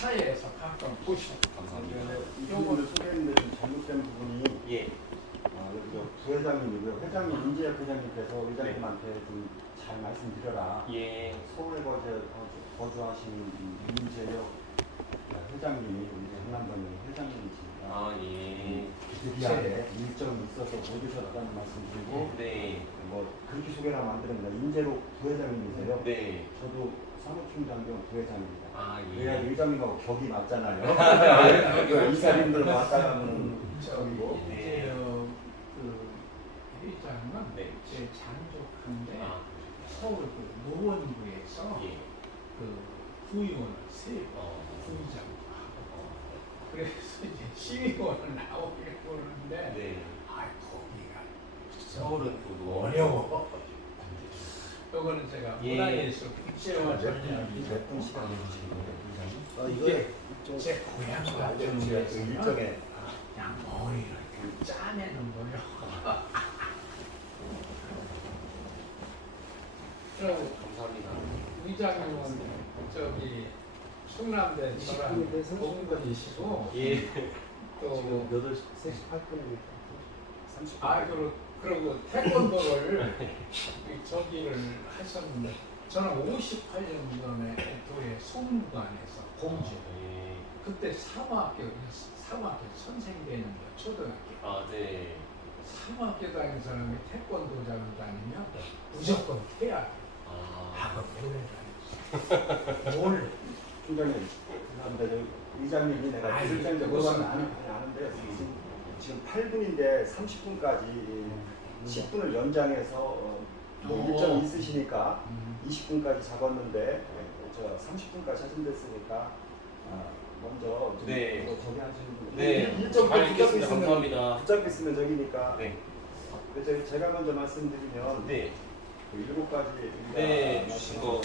차에서 가끔 보시죠. 감사합니다. 이분을 소개했는데 좀 잘못된 부분이 예. 여기 부회장님이고요. 회장님 임재혁 회장님께서 의장님한테 좀 잘 말씀드려라. 예. 서울에 거주하시는 임재혁 회장님이 우리 강남동의 회장님이십니다. 아, 예. 기대하에 일정이 있어서 못 오셨다는 말씀드리고 네. 뭐 그렇게 소개를 하면 안 됩니다. 임재록 부회장님이세요. 네. 저도 사무총장 겸 부회장입니다. 아, 그래야 예. 의장님하고 격이 맞잖아요. 이사님들 왔다 가면 격이고. 네. 그 회장은 네. 제 장족한데 아, 서울 그 노원구에서 예. 그 구의원을 세 어. 부의장도 하고 그래서 이제 시의원을 나오려고 그러는데 네. 아 거기가 서울은 또 어려워. 요거는 제가 예. 문화예술 국제화 전략이 몇분 시간 내주시는 거예요, 이게 제 고향 같은 그 데서 일정에 그냥 머리를 이렇게 짜내는 거예요. 그리고 감사합니다. 위장님은 저기 충남대 저랑 동문이시고 예. 또 8시 3시 8분이니까 30분. 아 그리고 태권도를 저기를 하셨는데 저는 58년 전에 교회 송무관에서 공주 예. 그때 사모학교 선생 되는 거 초등학교 아, 네. 사모학교 다니는 사람이 태권도장을 다니면 무조건 태야 아, 하고 뭘 총장님, 죄송합니다. 의장님이 내가 아이, 실장님 그것은 물어보면 아는데 지금 8분인데 30분까지 10분을 연장해서 뭐 일정이 있으시니까 20분까지 잡았는데 저 30분까지 하신댔으니까 먼저 좀 네. 저기 하시는 분 네. 일정 잘 알겠습니다. 감사합니다. 붙잡고 있으면 저기니까 네. 그래서 제가 먼저 말씀드리면 네. 그 7가지 네, 주신 거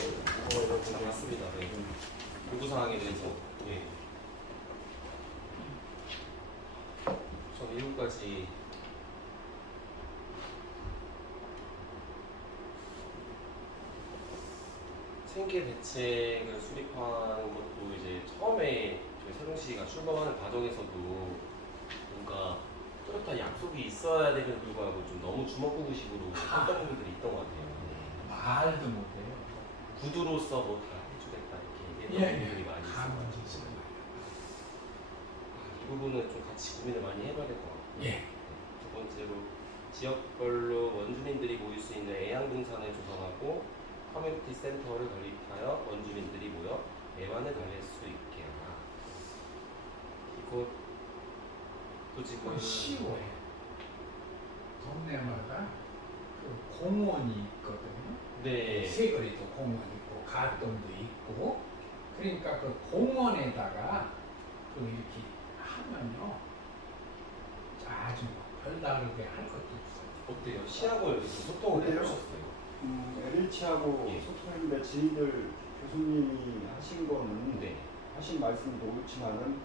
맞습니다. 네. 요구 사항에 대해서 예. 전 7가지 생계 대책을 수립하는 것도 이제 처음에 저희 세종시가 출범하는 과정에서도 뭔가 뚜렷한 약속이 있어야 됨에도 불구하고 좀 너무 주먹구구식으로 했던 부분들이 있던 것 같아요. 말도 못해요. 구두로서 뭐 다 해주겠다 이렇게 얘기했던 부분들이 많이 있어요. 가문지 있어요. 이 부분은 좀 같이 고민을 많이 해봐야 될 것 같고요. 예. 두 번째로 지역별로 원주민들이 모일 수 있는 애양동산을 조성하고 커뮤니티 센터를 건립하여 원주민들이 모여 애완을 달랠 수 있게 하라. 이것도 지금 시골에 동네마다 그 공원이 있거든요. 네. 세거리도 공원 있고 가동도 있고 그러니까 그 공원에다가 그 이렇게 하면요 아주 별다르게 할 것도 있어요. 어때요? 시하고 여기서 소통을 어때요? 해보셨어요? LH하고 예. 소통했는데 저희들 교수님이 하신 거는 네. 하신 말씀도 옳지만은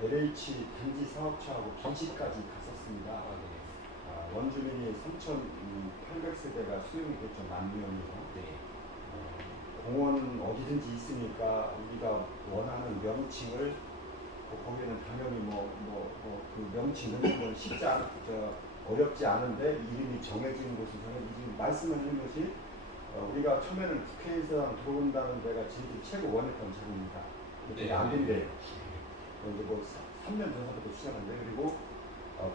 LH 단지 사업처하고 기지까지 갔었습니다. 아, 네. 원주민이 3,800세대가 수용이 됐죠. 만명이요. 네. 공원은 어디든지 있으니까 우리가 원하는 명칭을 거기에는 당연히 그 명칭은 쉽지 어렵지 않은데 이름이 정해진 곳에서는 지금 말씀하신 것이 우리가 처음에는 국회의사당 들어온다는 데가 저희들이 최고 원했던 자리입니다. 네. 안 된대요. 이제 뭐 3년 전부터 시작한데 그리고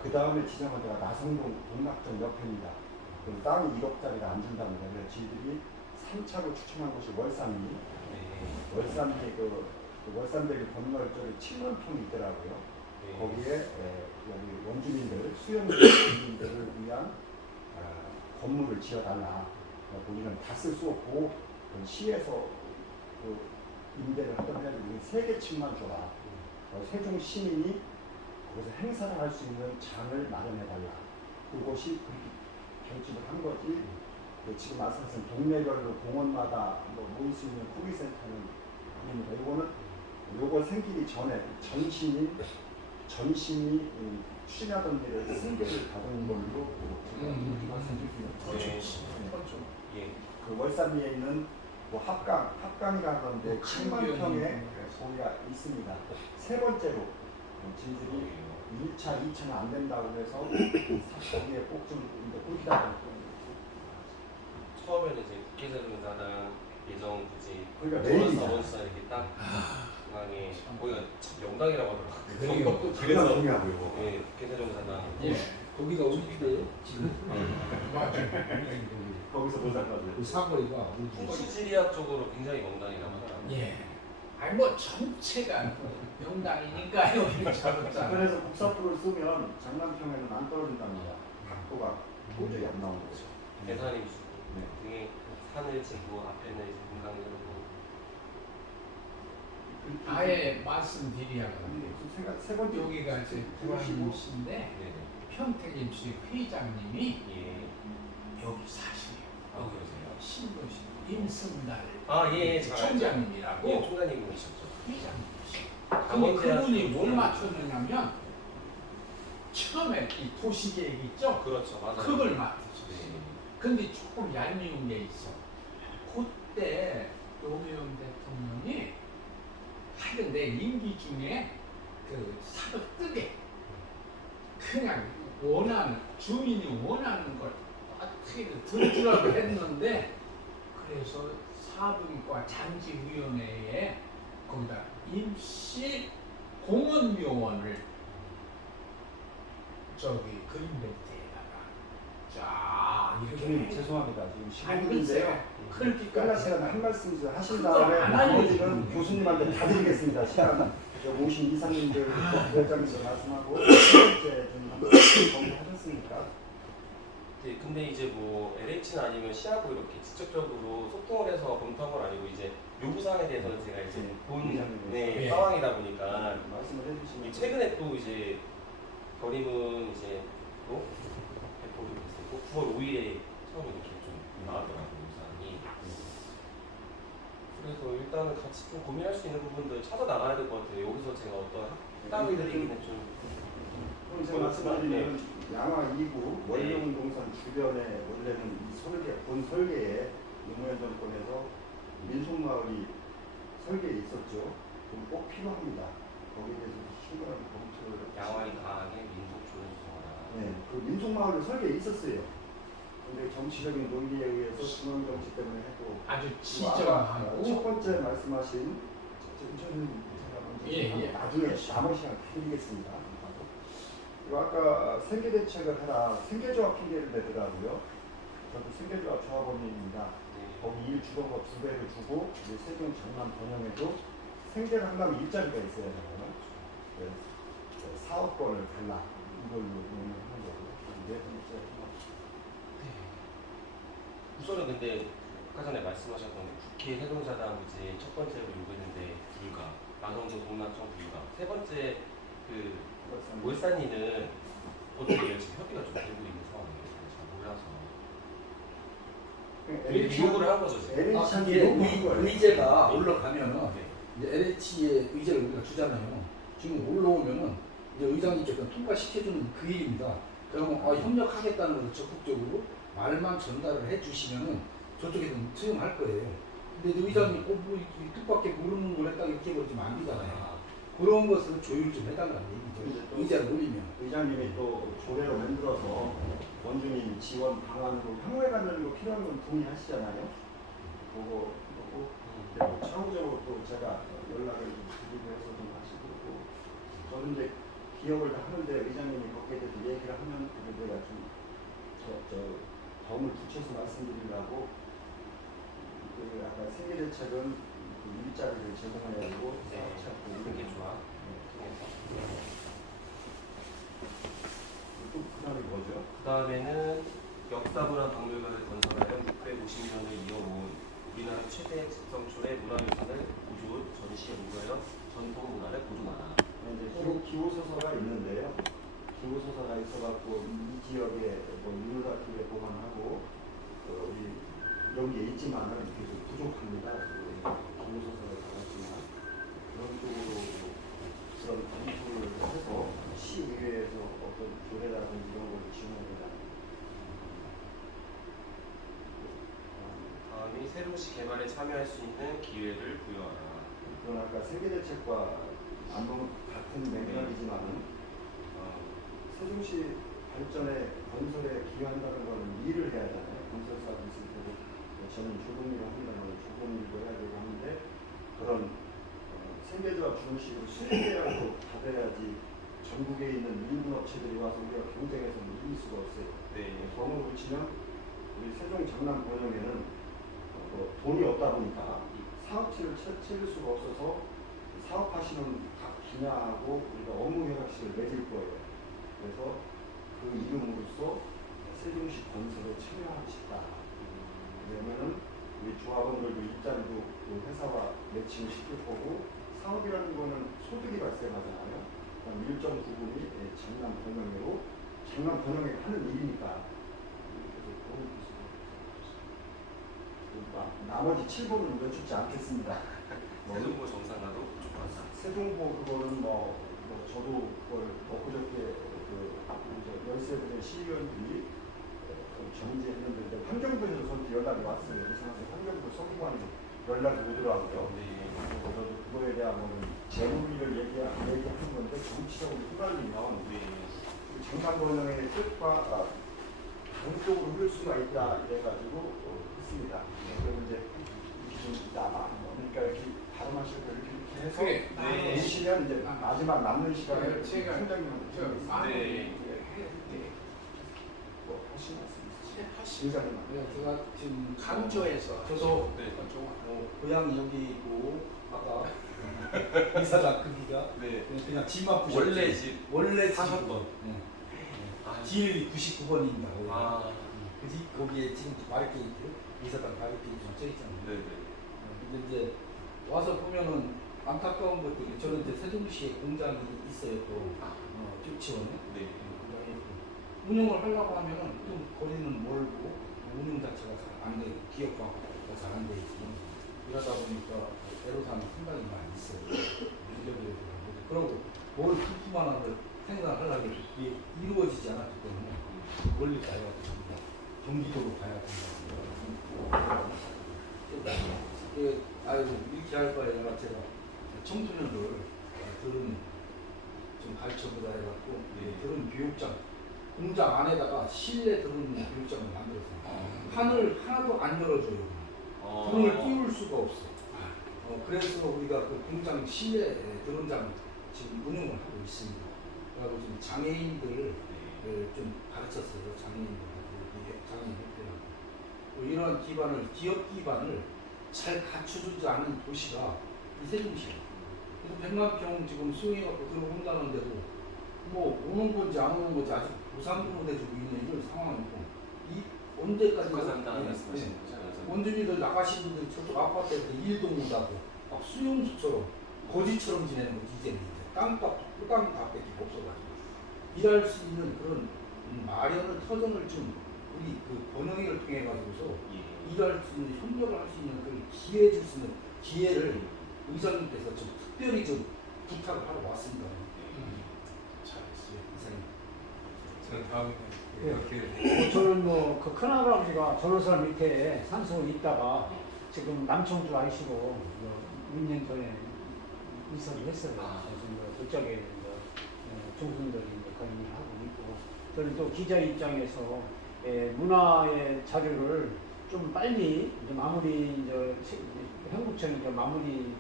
그 다음에 지정한 데가 나성동 동락점 옆입니다. 그럼 땅이 1억짜리가 안 준답니다. 그래서 저희들이 3차로 추천한 곳이 월산리. 네. 월산리 월산대교 건널 쪽에 7만 평이 있더라고요. 네. 거기에 여기 원주민들 수용주민들을 위한 건물을 지어달라. 우리는 다 쓸 수 없고 시에서 그 임대를 하던 해도 우리 3개 층만 줘라. 세종 시민이 거기서 행사를 할 수 있는 장을 마련해달라. 그것이 그렇게 결집을 한 거지. 지금 말씀하신 동네별로 공원마다 모일 수 있는 후기센터는 아닙니다. 요거 생기기 전에 전신이 추진하던 일을 승계를 다루는 걸로 말씀드리겠습니다. 네. 좀 예. 그 월산리에 있는 그 합강이라는데 7만 평의 거기가 있습니다. 세 번째로 저희들이 1차, 2차는 안 된다고 해서 거기에 꼭 좀 꽂다 처음에는 이제 국회자료사당 예정 부지 그러니까 원사 메인이잖아. 원사 이렇게 딱 중앙에 거기가 참 영당이라고 그리고 하더라고요. 그래서 중요하고요. 예, 국회자료사당 예. 거기가 우리 집에 지금 맞아. 거기서 보상까지. 그 사거리가 우리 집에 풍수지리학 쪽으로 굉장히 영당이라고 하더라고요. 예. 아니 뭐 전체가 명당이니까요. 이렇게 잡았잖아. 그래서 국사표를 쓰면 장남평에는 안 떨어진답니다. 각도가 도저히 안 나오는 거죠. 대산임 수 네. 등에 산을 지고 앞에는 이제 금강을 흐르고 아예 말씀드리자면 세 번째 여기가 이제 부안시인데 네. 평택임시 회장님이 예. 여기 사시네요. 아 그러세요? 신도시 임승달 아예 총장님이라고 예, 총장님이셨죠. 회장님이시죠. 근데 강원대학 그분이 뭘 총장. 맞췄느냐면 처음에 이 도시계획 있죠? 그렇죠, 맞아요. 그걸 맡으셨어요. 네. 근데 조금 얄미운 게 있어. 그때 노무현 대통령이 하여튼 내 임기 중에 그 삽을 뜨게 그냥 원하는 주민이 원하는 걸 어떻게든 들으라고 했는데 그래서 사분과 장지위원회에 거기다 임시 공원묘원을 저기 그린벨트에다가 쫙 교수님 이렇게 죄송합니다. 지금 아니, 15분인데요. 글쎄요. 그렇게까지 끝날 시간에 한 말씀 하신 그거 다음에 안 나머지는 알려주고. 교수님한테 다 드리겠습니다. 시간은 오신 이사님들 별장에서 말씀하고 이제 좀 정리하셨으니까 네, 근데 이제 뭐 LH는 아니면 시하고 이렇게 직접적으로 소통을 해서 검토한 건 아니고 이제 요구사항에 대해서는 제가 이제 본 네, 예. 상황이다 보니까 말씀을 해주시면 최근에 또 이제 결임은 이제 또 배포를 했었고 9월 5일에 처음 이렇게 좀 나왔더라고요, 요구사항이. 그래서 일단은 같이 좀 고민할 수 있는 부분들 찾아 나가야 될 것 같아요. 여기서 제가 어떤 합당을 드리기는 좀 그럼 제가 말씀드리면 양화 2구 원룡 동산 주변에 원래는 이 본 설계에 노무현 정권에서 민속마을이 설계에 있었죠. 그럼 꼭 필요합니다. 거기에 대해서 충분한 검토를 양화리 강하게 민속 조례조정하라. 네, 그 민속마을도 설계에 있었어요. 근데 정치적인 논리에 의해서 중앙 정치 때문에 해도 아주 첫 지정하고 번째 말씀하신 저는 예. 나중에 남은 시간 드리겠습니다. 그리고 아까 생계대책을 해라 생계조합 핑계를 대더라고요. 저도 생계조합 조합원입니다. 네. 거기 일 주던거 2배를 주고 이제 세종 장남 번영에도 생계를 한다면 일자리가 있어야 되잖아요. 사업권을 달라 이걸로 하는 거고 네 번째 우선은 근데 아까 전에 말씀하셨던 국회 세종사당 이제 첫 번째로 요구했는데 불가, 마성동 동남청 불가, 세 번째 그 몰산이는 어떻게 지금 협의가 좀 되고 있는 상황이에요? 잘 몰라서 LH 요구를 한 거죠 지금. 아, LH 그게 의제가 네. 올라가면은 네. 이제 LH의 의제를 우리가 주잖아요. 지금 올라오면은 이제 의장님께서 통과시켜주는 그 일입니다. 그러면 협력하겠다는 것을 적극적으로 말만 전달을 해주시면은 저쪽에서 수용할 거예요. 근데 이제 의장님 뭐 뜻밖의 모르는 걸 했다 이렇게 해버리면 안 되잖아요. 그런 것을 조율 좀 해달라는 얘기죠. 의자를 올리면. 의장님이 또 조례로 만들어서 원주민 지원 방안으로 평화관련으로 필요한 건 동의하시잖아요. 그거 차후적으로 또 제가 연락을 드리고 해서 좀 하시고 저는 이제 기억을 다 하는데 의장님이 거기에 대해서 얘기를 하면 내가 좀 점을 붙여서 말씀드리려고 그 아까 생계대책은 그 일자리를 제공해야 되고 네. 사업체도 그게 좋아. 또 그다음에 뭐죠? 그 다음에는 역사문화 박물관을 건설하여 650년을 이어온 우리나라 최대 직성출의 문화유산을 보존, 전시에 보고하여 전통 문화를 보존하라. 이제 기호소서가 있는데요. 기호소서가 있어갖고 이 지역에 뭐 유물같은 보관하고 우리 여기에 있지만은 계속 부족합니다. 기호소서가 있지만 그런 쪽으로 그런 검토를 해서 시의회에서 어떤 조례라든지 이런 걸 지원합니다. 다음이 세종시 개발에 참여할 수 있는 기회를 부여하라. 그건 아까 세계대책과 안동 같은 맥락이지만은 세종시 발전에 건설에 기여한다는 거는 일을 해야 하잖아요. 건설사도 있을 때도 저는 조공일을 한다면 조공일도 해야 되고 하는데 그런 생계조합 중심으로 수익계약도 받아야지 전국에 있는 일군 업체들이 와서 우리가 경쟁해서 이길 수가 없어요. 네. 덤으로 붙이면 우리 세종 장남 번영에는 돈이 없다 보니까 사업체를 찾을 수가 없어서 사업하시는 각 분야하고 우리가 업무 협약식을 맺을 거예요. 그래서 그 이름으로써 세종시 건설에 참여하고 싶다. 왜냐면은 우리 조합원들도 일자리도 그 회사와 매칭을 시킬 거고 사업이라는 거는 소득이 발생하잖아요. 그럼 일정 부분이 장남 번영으로 장남 번영에 하는 일이니까. 나머지 7번은 여쭙지 않겠습니다. 세종보 정상가도 좋았어. 세종보 그거는 저도 그걸 엊그저께 그 열세분의 시의원들이 정지했는데 환경부에서 저한테 연락이 왔어요. 이상하게 환경부 서구관에서 연락이 오더라고요. 저도 그거에 대한 재무비를 얘기하는 건데 정치적으로 휘말리면 장남번영의 뜻과 반쪽으로 흐를 수가 있다 이래가지고 했습니다. 그리고 이제 그러니까 이렇게 발언하실 때 이렇게 해서 그래. 오시면 이제 마지막 남는 시간에 제가 총장님한테 네. 뭐 하신 말씀 있으세요? 하시죠. 제가 지금 강조해서 저도 네. 고향이 여기고 아까 이사장 크기가 네. 그냥 집만 부셨지. 원래 집 원래 사셨던. 네. 아, 길 99번입니다. 아, 그지? 거기에 지금 바리케이트 이사장 바리케이트 좀 써있잖아요. 네네. 근데 이제 와서 보면은 안타까운 것들이 저는 이제 세종시에 공장이 있어요 또 쭉 네. 공장이 운영을 하려고 하면은 좀 거리는 멀고 운영 자체가 잘 안 돼, 기업화가 잘 안 돼 있고 이러다 보니까 애로사항이 상당히 많이 있어요. 그러고 뭘 품품 하나를 생산하려고 이게 이루어지지 않았기 때문에 멀리 가야 됩니다. 경기도로 가야 된다. 이렇게 할 바에 제가 청소년들 들은 좀 가르쳐보자 해갖고 들은 교육장 공장 안에다가 실내 들은 교육장을 만들었어요. 판을 하나도 안 열어줘요. 드론을 띄울 수가 없어. 그래서 우리가 그 공장 실내 드론장 지금 운영을 하고 있습니다. 그리고 지금 장애인들을 좀 가르쳤어요. 장애인 협회라고. 이런 기반을 기업 기반을 잘 갖춰주지 않은 도시가 이 세종시예요. 그래서 100만 평 지금 수용해갖고 들어온다는데도 뭐 오는 건지 안 오는 건지 아직 보상도 못해주고 있는 이런 상황이고 이 언제까지 국가산다는 말씀하시는 거죠? 원주민들 나가신 분들이 저쪽 아파트에서 일도 못하고 막 수용소처럼 거지처럼 지내는 거지. 이제는 땅값 땅값밖에 없어가지고 일할 수 있는 그런 마련을 터전을 좀 우리 그 번영회를 통해 가지고서 일할 수 있는 협력을 할 수 있는 그 기회 줄 수 있는 기회를 의장님께서 좀 특별히 좀 부탁을 하러 왔습니다. 잘했어요, 이사님. 저는 다음에 저는 그 큰할아버지가 전호사 밑에 산소에 있다가 지금 남청주 아이시로 6년 전에 이사를 했어요. 그래서 그쪽에 종순들이 거의 하고 있고 저는 또 기자 입장에서 문화의 자료를 좀 빨리 이제 마무리 한국청이 이제 마무리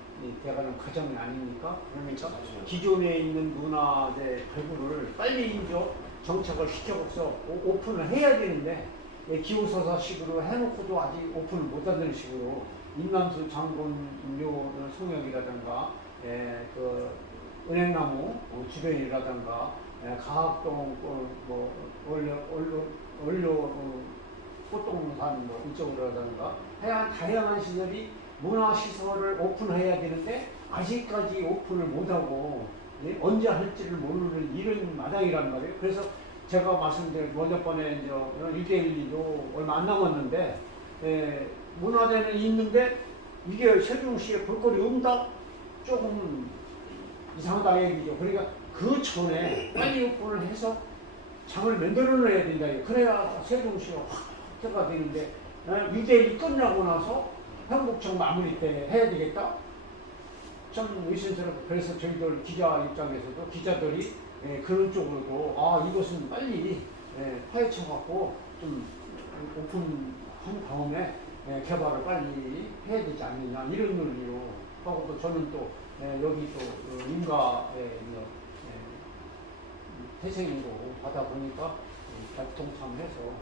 돼가는 과정이 아닙니까? 그러니까 기존에 있는 문화재 발굴을 빨리 이제 정착을 시켜서 오픈을 해야 되는데 기호서사식으로 해놓고도 아직 오픈을 못하는 식으로 인남수 장본묘 송역이라든가 그 은행나무 주변이라든가 가학동 원료 꽃동산 이쪽으로라든가 다양한 시설이 문화시설을 오픈해야 되는데 아직까지 오픈을 못하고 언제 할지를 모르는 이런 마당이란 말이에요. 그래서 제가 말씀드린 저번에 1대1도 얼마 안 남았는데 문화재는 있는데 이게 세종시에 볼거리 없다? 조금 이상하다 얘기죠. 그러니까 그 전에 빨리 오픈을 해서 장을 만들어놔야 된다. 그래야 세종시가 확 때가 되는데 1대1이 끝나고 나서 현국청 마무리 때 해야 되겠다. 참 의심스럽고 그래서 저희들 기자 입장에서도 기자들이 그런 쪽으로도 이것은 빨리 파헤쳐갖고 좀 오픈한 다음에 개발을 빨리 해야 되지 않느냐 이런 논리로 하고 또 저는 또 여기 또 인가에 태생인도 받아 보니까 동참해서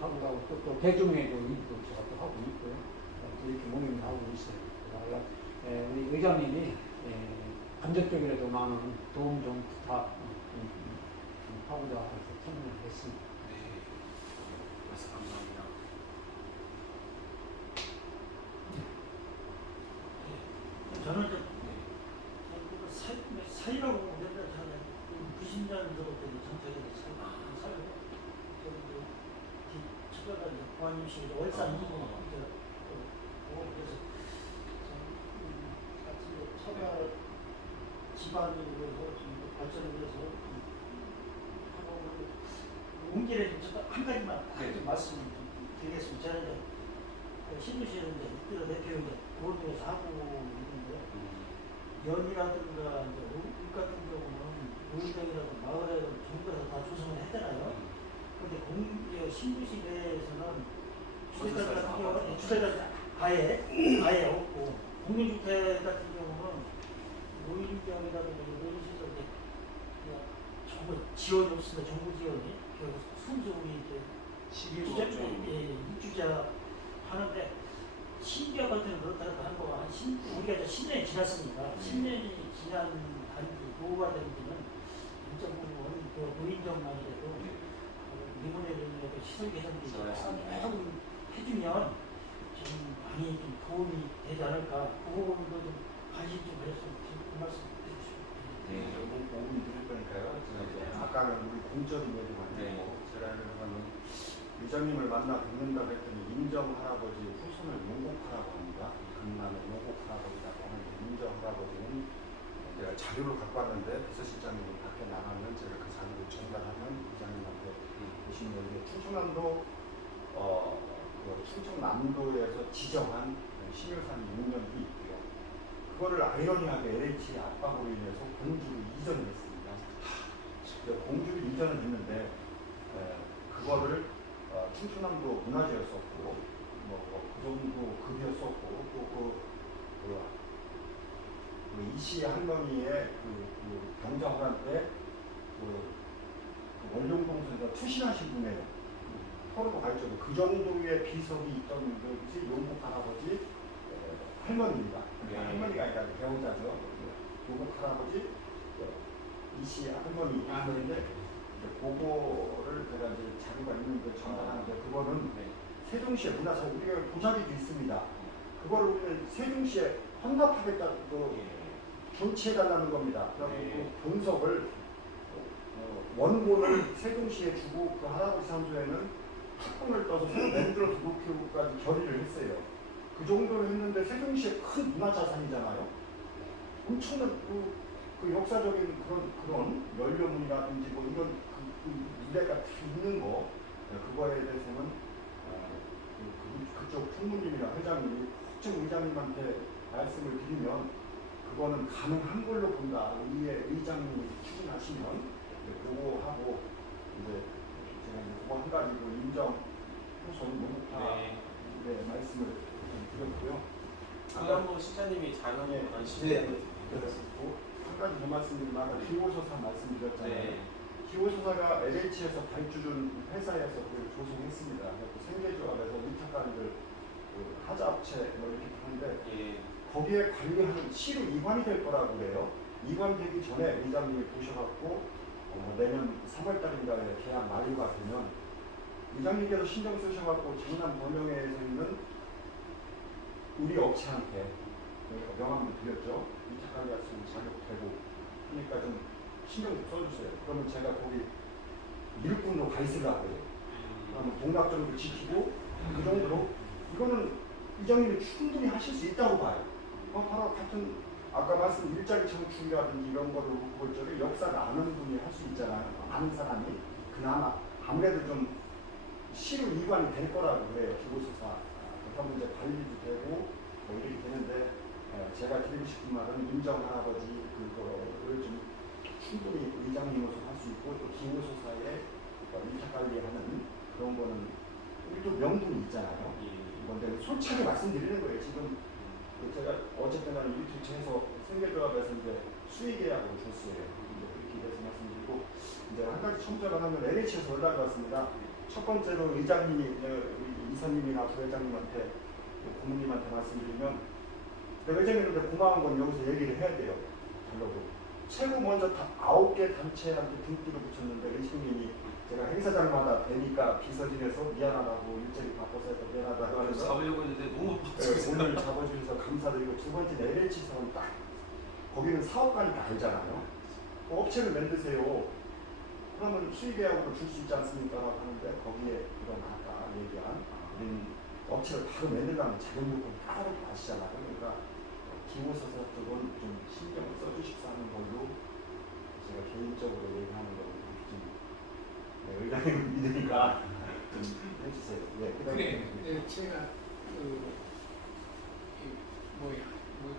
하고 또 대중회도 일도 제가 또 하고 있고요. 또 이렇게 모임을 하고 있어요. 우리 의장님이 감정적이라도 나는 도움 좀 부탁 하고자 해서 참여를 했습니다. 네. 말씀 감사합니다. 저는 사이라고 보는데 저는 90년도부터 정책에서 살고 저희가 보안임실 월산 이고 그래서 서가 집안으로 좀 발전을 해서 옮기를 한 가지만 네. 말씀 드리겠습니다. 저는 신도시에 이끌어 대표인데 그쪽에서 하고 있는데 연이라든가 울 같은 경우는 울등이라든 마을이라든 정부에서 다 조성을 했잖아요. 그런데 신도시 내에서는 주택가 같은 경우는 주택가 아예 없고 공동주택 같은 경우는 노인병이라든가 이런 시설에 정부 지원이 없습니다. 정부 지원이 그래서 순수 우리 입주자 하는데 신규 같은 그렇다고 하는 거가 우리가 이제 10년이 지났으니까 10년이 지난 단지 노후가 된 지는 1.5원 노인정만이라도 리모델링이라도 시설 개선들이 조금 해주면 좀 많이 좀 도움이 되지 않을까 그 부분도 좀 관심 좀 가졌으면 그 말씀 드리겠습니다. 네, 오분 드릴 거니까요. 아까는 우리 공적인 얘기만 했고 제가 그러면 의장님을 만나 뵙는다고 했더니 인정 할아버지 후손을 용곡하라고 합니다. 강남의 용곡할아버지라고 하는데 인정 할아버지는 제가 자료를 갖고 왔는데 비서실장님이 밖에 나가면 제가 그 자료를 전달하면 의장님한테 보시면 이게 충청남도 그 충청남도에서 지정한 신유산 6년이 있고요. 그거를 아이러니하게 LH 압박으로 인해서 공주를 이전을 했습니다. 공주를 이전을 했는데 그거를 충청남도 문화재였었고 그 정도 급이었었고 또 그 이씨 할머니의 그 병자호란 때 그 원룡동선에서 투신하신 분이에요. 서로도 가르쳐도 그 정도의 비석이 있던 것이 용국 할아버지 할머니입니다. 할머니가 아니라 배우자죠. 용국 할아버지 이씨 할머니 하는데 그거를 제가 이제 자료가 있는데 전달하는데 그거는 세종시에 문화재 우리가 도자기도 있습니다. 그거를 우리는 세종시에 헌납하겠다고 존치해달라는 겁니다. 그래서 그 분석을 원본을 세종시에 주고 그 할아버지 산소에는 학군을 떠서 새로 만들어서 놓기까지 결의를 했어요. 그 정도를 했는데 세종시의 큰 문화자산이잖아요. 엄청난 그 역사적인 그런 연료문이라든지 뭐 이런 그 무대가 있는 거 그거에 대해서는 그쪽 총무님이나 회장님이 특정 의장님한테 말씀을 드리면 그거는 가능한 걸로 본다. 위에 의장님이 추진하시면 그거 하고 이제 제가 그거 한 가지로 인정 후손 문화 말씀을 드렸고요. 강남도 시장님이 자료에 관심이 그렇고 한 가지 더 말씀드리면 아까 기호소사 말씀드렸잖아요. 기호소사가 LH에서 발주준 회사에서 그걸 조성했습니다. 생계조합에서 2차 관리를 하자업체 뭐 이렇게 하는데 거기에 관리하는 시로 이관이 될 거라고 그래요. 이관되기 전에 의장님이 보셔갖고 내년 3월달인가에 계약 만료가 되면 의장님께서 신경 쓰셔갖고 장남 번영회에서 있는 우리 업체한테 명함을 드렸죠. 2차 관리 갔으면 자격되고 그러니까 좀 신경 좀 써주세요. 그러면 제가 거기 일꾼으로 가 있으려고 해요. 그러면 동락정도 지키고 그 정도로 이거는 의장님이 충분히 하실 수 있다고 봐요. 바로 같은 아까 말씀 일자리 창출이라든지 이런 거를 볼 적에 역사를 아는 분이 할 수 있잖아요. 아는 사람이 그나마 아무래도 좀 시로 이관이 될 거라고 그래요. 기고수사 그러면 이제 관리도 되고 뭐 이렇게 되는데 제가 드리고 싶은 말은 임정 할아버지 그거를 좀 충분히 의장님으로서 할 수 있고 또 기호소사에 일타 관리하는 그런 거는 우리도 명분이 있잖아요. 근데 솔직하게 말씀드리는 거예요. 지금 제가 어쨌든 간에 일주일에서 생계조합에서 이제 수의계약으로 줬어요. 이제 그렇게 해서 말씀드리고 이제 한 가지 첨언을 하면 LH에서 연락이 왔습니다. 첫 번째로 의장님이 우리 이사님이나 부회장님한테 고모님한테 말씀드리면 회장님한테 고마운 건 여기서 얘기를 해야 돼요. 달라고. 최고 먼저 9개 단체한테 등기를 붙였는데 의식님이 제가 행사장마다 뵈니까 비서진에서 미안하다고 일정이 바빠서 해서 미안하다고 하면서 잡으려고 했는데 너무 오늘 잡아주셔서 감사드리고 두 번째 LH에서는 딱 거기는 사업가니까 알잖아요. 업체를 만드세요. 그러면 수의계약으로 줄 수 있지 않습니까? 하는데 거기에 그런 아까 얘기한 우리는 업체를 바로 만들려면 자격 요건이 까다롭게 아시잖아요. 그러니까 기호소사 쪽은 좀 신경을 써주십사 하는 걸로 제가 개인적으로 얘기하는 거는 좀 의장님을 믿으니까 좀 해주세요. 네, 그래, 제가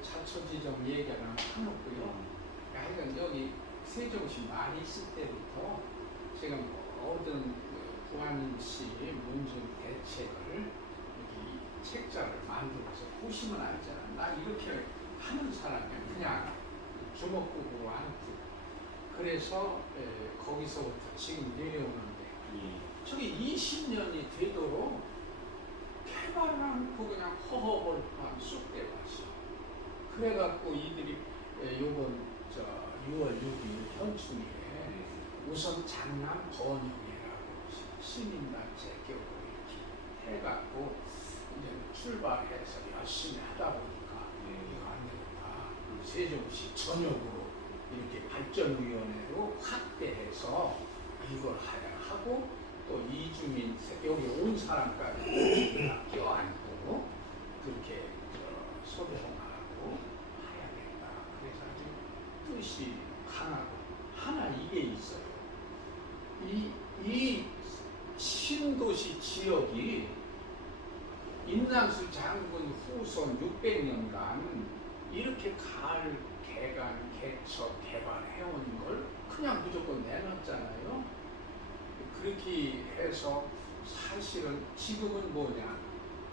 자초지정 얘기를 하고요. 하여간 여기 세종시 말이 있을 때부터 제가 모든 부안시 문중 대책을 여기 책자를 만들어서 보시면 알잖아. 나 이렇게 하는 사람이야. 그냥 주먹구구로 않고. 그래서 거기서부터 지금 내려오는데 저기 20년이 되도록 개발을 않고 그냥 허허벌판 쑥대밭이. 그래갖고 이들이 요번 6월 6일 현충일에 우선 장남 번영회라고 시민단체 격으로 이렇게 해갖고 이제 출발해서 열심히 하다 보니까 이거 안 되겠다. 세종시 전역으로 이렇게 발전위원회로 확대해서 이걸 하야 하고 또 이주민 여기 온 사람까지 껴안고 그렇게 소통하고 해야겠다. 그래서 아주 뜻이 강하고 하나 이게 있어요. 이 신도시 지역이 임난수 장군 후손 600년간 이렇게 가을, 개간, 개척, 개발해온 걸 그냥 무조건 내놨잖아요. 그렇게 해서 사실은 지금은 뭐냐,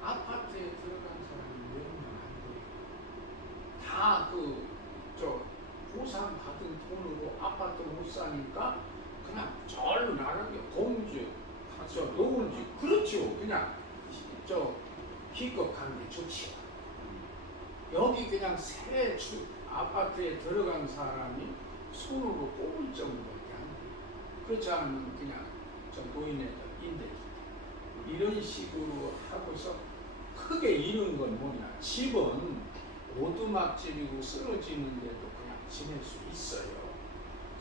아파트에 들어간 사람이 외우면 안 돼요. 다 보상 받은 돈으로 아파트 못 사니까 그냥 절로 나가게 공주, 노원주, 그렇죠. 그냥 기껏 가는 게 좋지. 여기 그냥 새 아파트에 들어간 사람이 손으로 꼽을 정도밖에 안 돼요. 그렇지 않으면 그냥 노인애들 임대주택 이런 식으로 하고서 크게 잃은 건 뭐냐, 집은 오두막집이고 쓰러지는데도 그냥 지낼 수 있어요.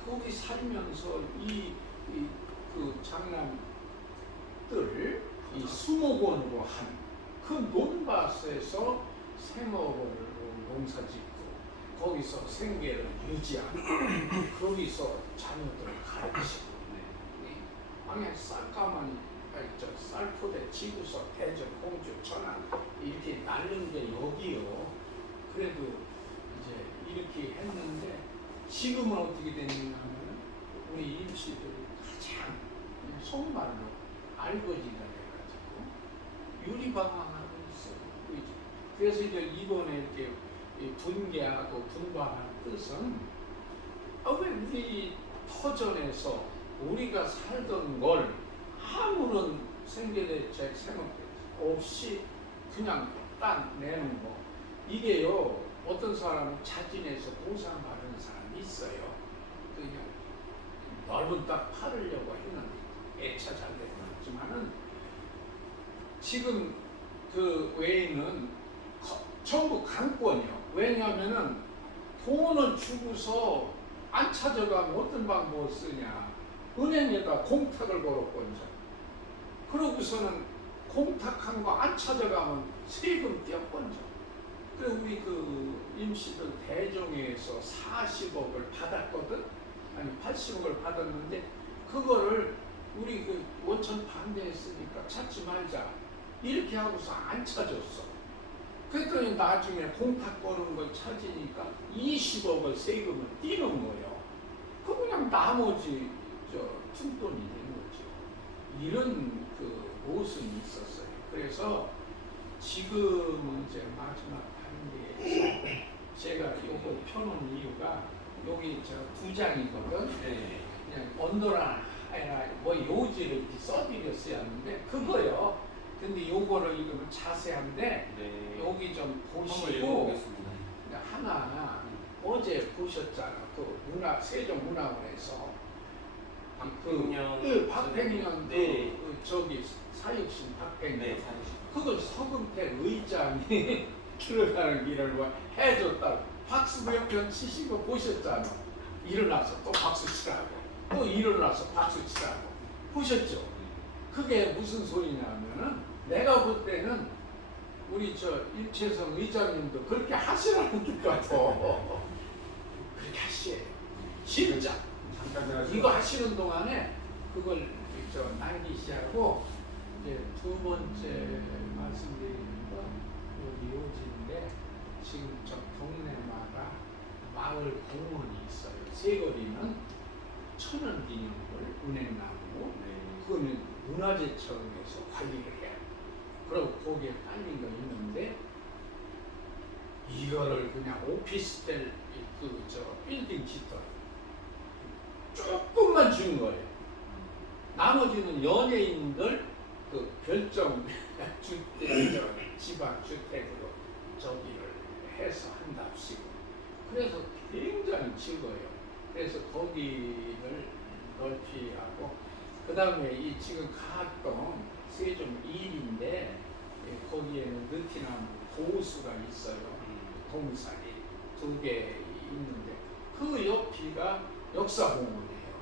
거기 살면서 그 장남들 이 수목원으로 한 그 논밭에서 생업을 농사짓고 거기서 생계를 유지하고 거기서 자녀들을 가르치고 방에 쌀가마니 쌀포대 지구서 대전 공주 천안 이렇게 날른 게 여기요. 그래도 이제 이렇게 했는데 지금은 어떻게 됐냐면 우리 임시들이 가장 속말로 알거지가 돼가지고 유리방황하고 있어요. 그래서 이제 이번에 이렇게 분개하고 분방한 뜻은 왜 우리 터전에서 우리가 살던 걸 아무런 생계대책 생각대책 없이 그냥 딱 내는 거, 이게요, 어떤 사람은 자진해서 보상받는 사람이 있어요. 그냥 넓은 땅 팔으려고 했는데 애차 잘 됐지만은 지금 그 외에는 전부 강권이요. 왜냐하면은 돈을 주고서 안 찾아가면 어떤 방법을 쓰냐, 은행에다 공탁을 걸었거든요. 그러고서는 공탁한 거 안 찾아가면 세금 떼었거든요. 그래서 우리 그 임시들 대종에서 40억을 받았거든. 아니 80억을 받았는데 그거를 우리 그 원천 반대했으니까 찾지 말자 이렇게 하고서 안 찾았어. 그랬더니 나중에 공탁 거는 걸 찾으니까 20억을 세금을 띄는 거예요. 그 그냥 나머지 푼돈이 된 거죠. 이런 그 모순이 있었어요. 그래서 지금은 이제 마지막 단계에서 제가 이거 펴놓은 이유가 여기 저 2장이거든. 네. 그냥 언더나 하이나 뭐 요지를 이렇게 써드렸어야 하는데 그거요. 근데 요거를 읽으면 자세한데 네. 여기 좀 한번 보시고 읽어보겠습니다. 하나 어제 보셨잖아. 그 세종문화원에서 박팽년 네. 그 저기 사육신 박팽년 네, 사실. 그걸 서금태 의장이 들어가는 길을 해줬다고 박수 몇 번 치시고 보셨잖아. 일어나서 또 박수 치라고 또 일어나서 박수 치라고 보셨죠? 그게 무슨 소리냐면은 내가 볼 때는 우리 저 임채성 의장님도 그렇게 하시라는 뜻 같아. 그렇게 하시에요. 진짜 이거 하시는 동안에 그걸 저 남기시하고 이제 두 번째 말씀드리는 건 여기 요지인데 지금 저 동네마다 마을 공원이 있어요. 세거리는 천연기념물 은행나무 그거는 문화재청에서 관리를 해요. 그리고 거기에 깔린 거 있는데 이거를 그냥 오피스텔 그 저 빌딩 짓던 조금만 준 거예요. 나머지는 연예인들 그 별정 주택 지방 주택으로 저기를 해서 한답시고 그래서 굉장히 즐거워요. 그래서 거기를 넓히하고 그 다음에 이 지금 가학동 세종 1인데 거기에는 느티나무 고수가 있어요. 동산이 2개 있는데 그 옆이가 역사공원이에요.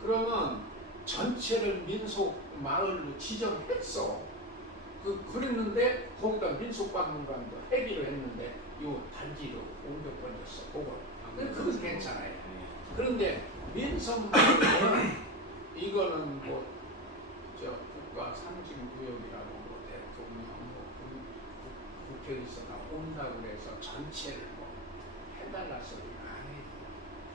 그러면 전체를 민속 마을로 지정했어. 그랬는데 거기다 민속박물관도 해비를 했는데 요 단지로 옮겨 버렸어. 그건 괜찮아요. 그런데 민속마을은 이거는 뭐 저 국가 상징구역이라고 뭐 대통령 뭐 국회에서 온다 그래서 전체를 뭐 해달라 소리는 안 해요.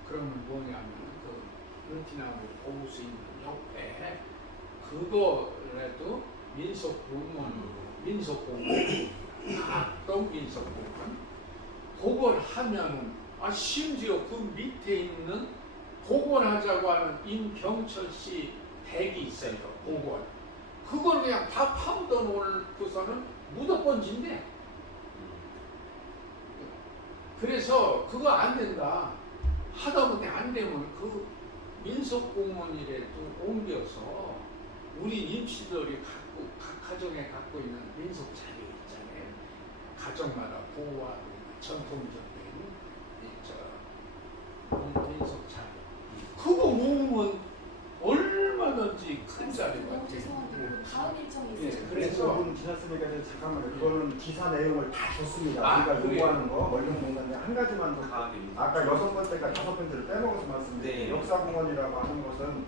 그러면 뭐냐면 그 루티나무 보수 있는 옆에 그거라도 민속공원 각동 민속공원 그걸 하면은 심지어 그 밑에 있는 복원하자고 하는 임병철 씨 댁이 있어요. 복원. 그걸 그냥 다 파묻어 놓고서는 무덤번진대. 그래서 그거 안 된다. 하다못해 안 되면 그 민속공원이라도 옮겨서 우리 임시들이 각 가정에 갖고 있는 민속 자료 있잖아요. 가정마다 보호하고 있는 전통적인 민속 자료. 그거 모으면 얼마든지 큰 자료가 돼. 다음 일정이 예, 있어요. 그래서 분 지났으니까 이제 잠깐만요. 이거는 기사 내용을 다 줬습니다. 아, 우리가 그래요? 요구하는 거 원룸공단에 한 가지만 더 가학입니다. 아까 6번째가 5번째를 빼먹어서 말씀드릴게요. 네. 역사공원이라고 하는 것은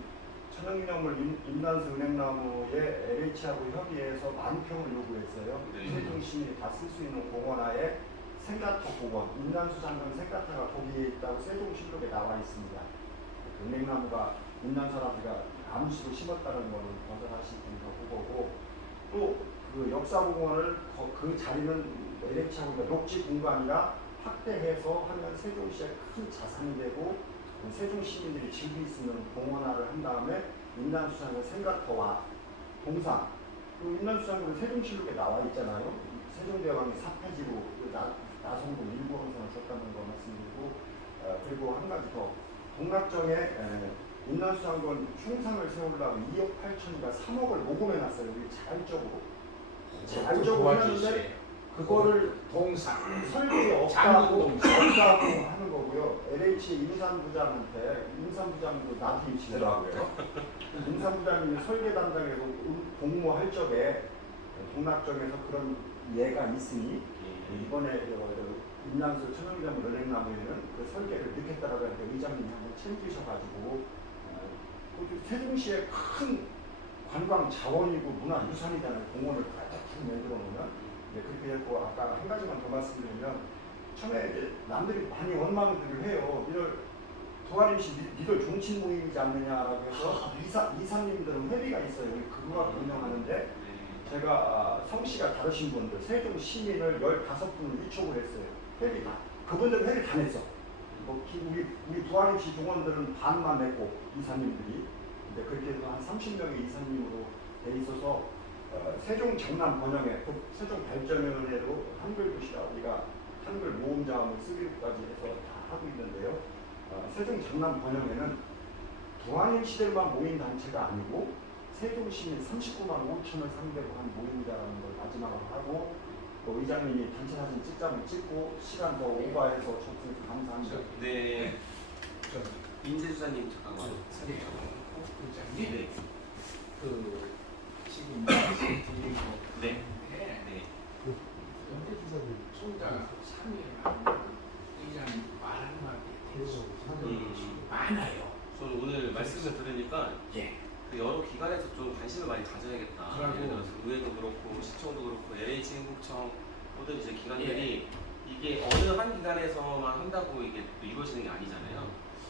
천연기념물 임난수 은행나무에 LH하고 협의해서 10,000평을 요구했어요. 네. 세종 시민이 다 쓸 수 있는 공원하에 생가터 공원, 임난수 장관 생가터가 거기에 있다고 세종실록에 나와 있습니다. 은행나무가 임난수 할아버지가 암시로 심었다는 거는 거절하실 분도 그거고 또 그 역사공원을 그 자리는 LH하고 녹지 공간이라 확대해서 하면 세종시의 큰 자산이 되고 세종 시민들이 즐길 수 있는 공원화를 한 다음에 임난수장의 생각터와 동상 그 임난수장은 세종실록에 나와 있잖아요. 세종대왕이 사패지로 나성도 일본선을 줬다는 거 말씀드리고 그리고 한 가지 더 동락정에 임난수장군 흉상을 세우려고 2억 8천인가 3억을 모금해놨어요. 우리 자율적으로 하는데 그거를 동상 설계에 없다고 하는 거고요. LH 임산부장한테 임산부장도 나한테 임시더라고요. 임산부장님이 설계 담당에서 공모할 적에 동락정에서 그런 예가 있으니 이번에 임난수 천연기념물 은행나무에는 그 설계를 넣겠다라고 하니까 의장님이 한번 챙기셔가지고 세종시의 큰 관광 자원이고 문화유산이잖아요. 공원을 가득 만들어 놓으면 네, 그렇게 했고 아까 한 가지만 더 말씀드리면 처음에 이제 남들이 많이 원망들을 해요. 이들 동아림씨 니들 종친 모임이지 않느냐라고 해서 이사님들은 회비가 있어요. 우리 그룹을 운영하는데 제가 성씨가 다르신 분들 세종 시민을 15분을 위촉을 했어요. 회비가. 그분들은 회비 다 냈어. 우리 동아림씨 종원들은 반만 냈고 이사님들이. 근데 그렇게 해서 한 30명의 이사님으로 돼 있어서 세종 장남 번영회, 세종 발전위원회로 한글 도시다 우리가 한글 모음 자음을 쓰기로까지 해서 다 하고 있는데요. 세종 장남 번영회는 동아님 시대만 모인 단체가 아니고 세종 시민 39만 5천을 상대로 한 모임이다라는 걸 마지막으로 하고 또 의장님이 단체 사진 찍자면 찍고 시간 더 오버해서 줬으니까 감사합니다. 네. 인재주사님 잠깐만. 네. 의장님, 네. 그 지금 말씀드린 거 네. 네. 그 총장 3일 하면 의장님 말 한마디 대해서 많아요. 저는 오늘 말씀을 들으니까 예. 그 여러 기관에서 좀 관심을 많이 가져야겠다. 그러고. 예를 들어서 의회도 그렇고 시청도 그렇고 LH 행복청 모든 이제 기관들이 이게 어느 한 기관에서만 한다고 이게 또 이루어지는 게 아니잖아요.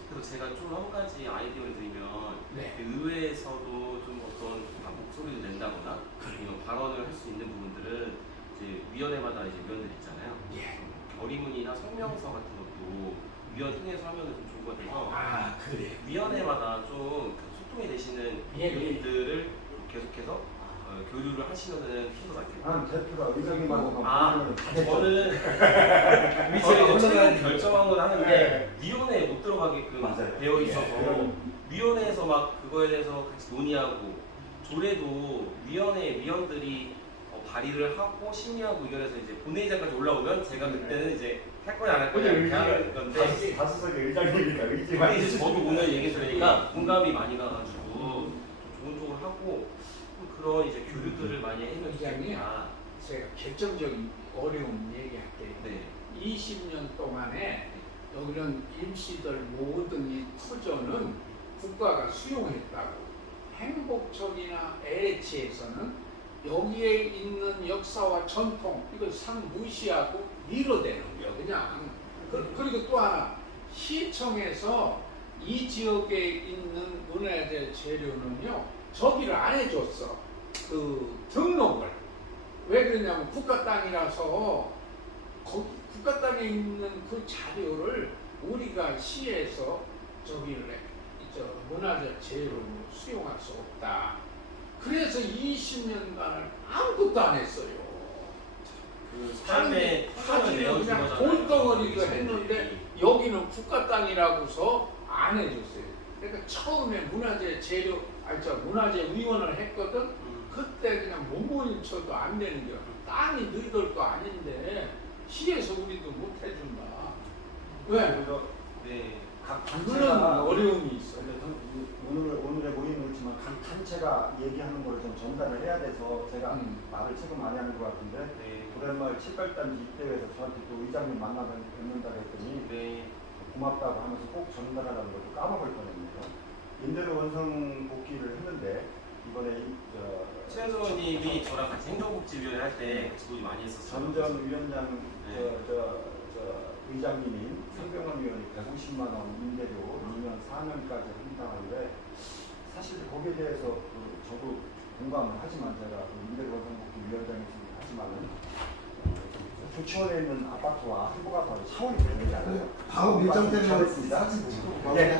그래서 제가 좀 한 가지 아이디어를 드리면 네. 의회에서도 좀 어떤 목소리를 낸다거나 아니면 발언을 할 수 있는 부분들은 이제 위원회마다 이제 위원들 있잖아요. 예. 결의문이나 성명서 같은 것도 위원 통해서 하면 좀 좋을 것 같아서 아, 그래요. 위원회마다 좀 소통이 되시는 예, 예. 부분들을 계속해서 교류를 하시면은 좋을 것 같아요. 난 대표가 의장님하고 아, 다 됐죠. 저는 위원회 최종 결정을 하는데 위원회에 못 들어가게끔 맞아요. 되어 있어서 예. 위원회에서 막 그거에 대해서 같이 논의하고 조례도 위원회 위원들이 발의를 하고 심의하고 의견해서 이제 본회의장까지 올라오면 제가 그때는 이제 할 거냐 안 할 거냐 이렇게 하는 건데 다수석의 의장님이니까 의지만 근데 이제 저도 오늘 얘기 들으니까 공감이 많이 가가지고 좀 좋은 쪽으로 하고 좀 그런 이제 교류들을 많이 해면 의장님. 좋겠다. 제가 결정적인 어려움 얘기할게요. 네. 20년 동안에 여기는 임시들 모든 이 터전은 국가가 수용했다고. 행복청이나 LH에서는 여기에 있는 역사와 전통 이걸 상 무시하고 밀어대는 거예요. 그냥. 그리고 또 하나 시청에서 이 지역에 있는 문화재 재료는요 저기를 안 해줬어. 그 등록을. 왜 그러냐면 국가 땅이라서 거기 국가 땅에 있는 그 자료를 우리가 시에서 저기를 문화재 재료로 수용할 수 없다. 그래서 20년간을 아무것도 안 했어요. 그 삶의 하지는 내어준 그냥 거잖아요. 돈덩어리로 했는데 여기는 국가 땅이라고서 안 해줬어요. 그러니까 처음에 문화재 재료, 문화재 위원을 했거든. 그때 그냥 몸부림 쳐도 안 되는 거야. 땅이 너희들 거 아닌데 시에서 우리도 못 해준다. 왜? 네. 각 그런 단체가 어려움이 있어요. 오늘의 모임은 그렇지만 각 단체가 얘기하는 걸 좀 전달을 해야 돼서 제가 말을 지금 많이 하는 것 같은데 네. 고랜마을 7발단지 입대회에서 저한테 또 의장님 만나 뵙는다 했더니 네. 고맙다고 하면서 꼭 전달하라는 것도 까먹을 뻔했네요. 임대료 원성 복귀를 했는데 이번에 최현수 의원님이 저랑 같이 행정복지위원회 할 때 같이 논의 많이 했었어요. 전전 위원장 네. 의장님인 성병원 의원이 150만 원 임대료 2년 4년까지 한다는데 사실 거기에 대해서 저도 공감을 하지만 제가 임대료 원성복귀 위원장이시긴 하지만은 조치원에 있는 아파트와 한복아파트 차원이 되는 게 아니에요. 다음 일정 때문에 잘했습니다. 사진 찍고 네.